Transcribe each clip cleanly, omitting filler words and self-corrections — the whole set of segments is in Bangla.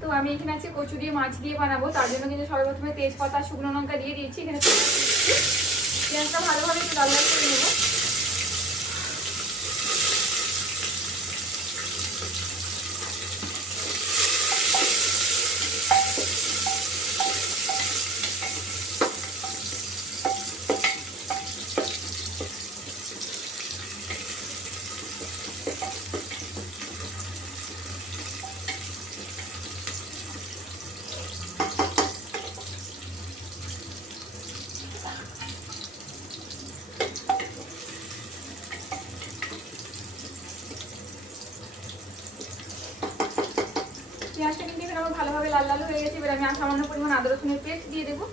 তো আমি এখানে আছে কচু দিয়ে মাছ দিয়ে বানাবো, তার জন্য কিন্তু সবাই প্রথমে তেজপাতা শুকনো লঙ্কা দিয়ে দিয়েছি। এখানে পেঁয়াজটা ভালোভাবে একটু লাল লাল করে নেবো। পেঁয়াজটা কিন্তু এখানে আমার ভালোভাবে লাল লাল হয়ে গেছে। এবার আমি সামান্য পরিমাণ আদা রসুনের পেস্ট দিয়ে দেবো।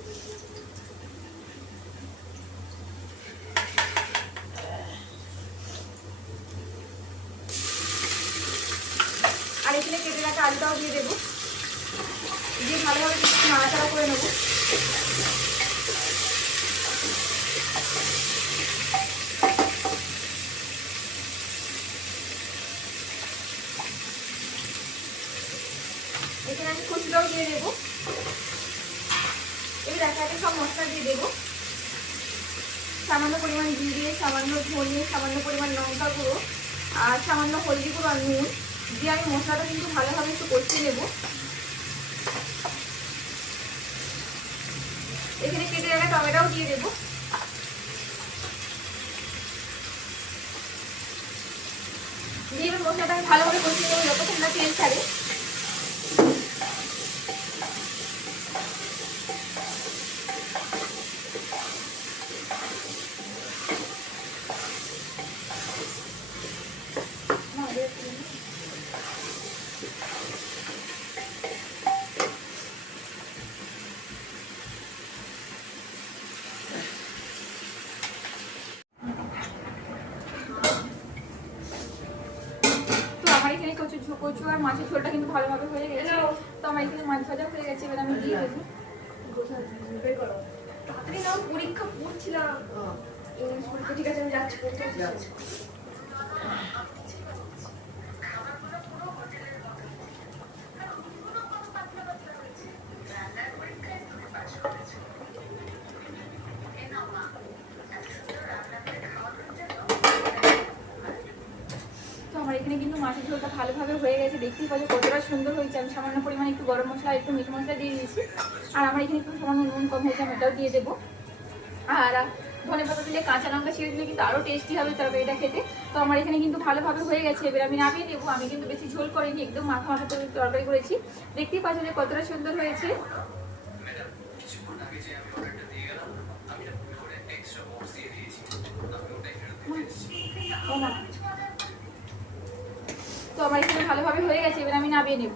আর এখানে কেটে রাখা আলুটাও দিয়ে দেবো, দিয়ে ভালোভাবে নাড়াচাড়া করে নেবো। এখানে আমি কচুটাও দিয়ে দেবো। এবার একে একে সব মশলা দিয়ে দেবো। সামান্য পরিমাণ জিরে, সামান্য ধনে, সামান্য পরিমাণ লঙ্কা গুঁড়ো আর সামান্য হলদি গুঁড়ো আর নুন দিয়ে আমি মশলাটা কিন্তু ভালোভাবে একটু কষিয়ে নেবো। এখানে কেটে রাখা টমেটোও দিয়ে দেবো। দিয়ে এবার মশলাটা আমি ভালোভাবে কষিয়ে নেবো যতক্ষণ না তেল ছাড়ে। কচু আর মাছের ঝোলটা কিন্তু ভালোভাবে হয়ে গেছে। তো আমার এখানে মাছ ভাজা হয়ে গেছে। এবার আমি দিয়ে দেবো। তাড়াতাড়ি না, পরীক্ষা পড়ছিলাম, ইংলিশ পরীক্ষা। ঠিক আছে, আমি যাচ্ছি পড়তে। এখানে কিন্তু মাছের ঝোলটা ভালোভাবে হয়ে গেছে, দেখতেই পাচ্ছ কতটা সুন্দর হয়েছে। আমি সামান্য পরিমাণে একটু গরম মশলা একটু মিট মশলা দিয়ে দিয়েছি। আর আমার এখানে একটু সামান্য নুন কম হয়েছে, আমি এটাও দিয়ে দেবো। আর ধনে পাতা দিলে, কাঁচা লঙ্কা ছিঁড়ে দিলে কিন্তু আরও টেস্টি হবে তরকারিটা খেতে। তো আমার এখানে কিন্তু ভালোভাবে হয়ে গেছে। এবার আমি নামিয়ে নেবো। আমি কিন্তু বেশি ঝোল করিনি, একদম মাখা মাখা তরকারি করেছি। দেখতেই পাচ্ছ যে কতটা সুন্দর হয়েছে। তো আমার এখানে ভালোভাবে হয়ে গেছে। এবার আমি নামিয়ে নেব।